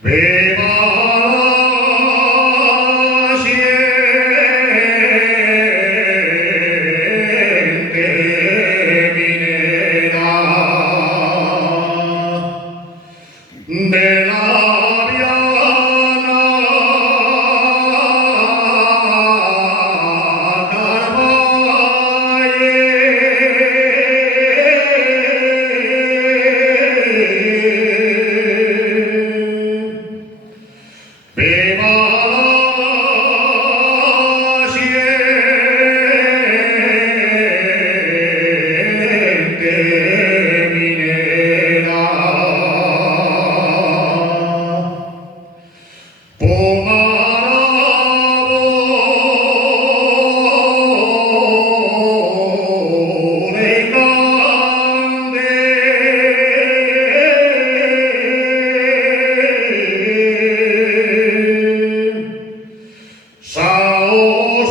Viva la siente minera de la Viana Carvalle. Viva la siente minera. Pomarabo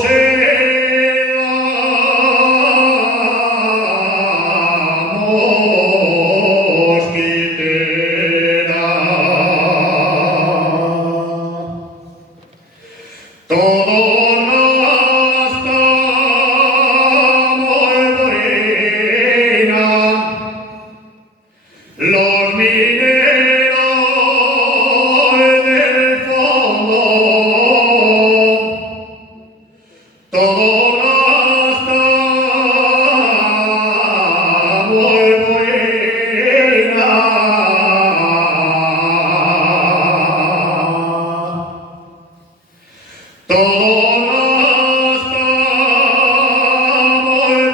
de grande todos gastamos morena, los mineros del fondo, todos gastamos morena. Todos gastamos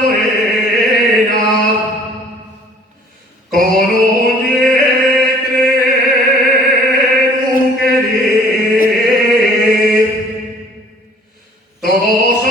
morena con un vientre duque diez. Todos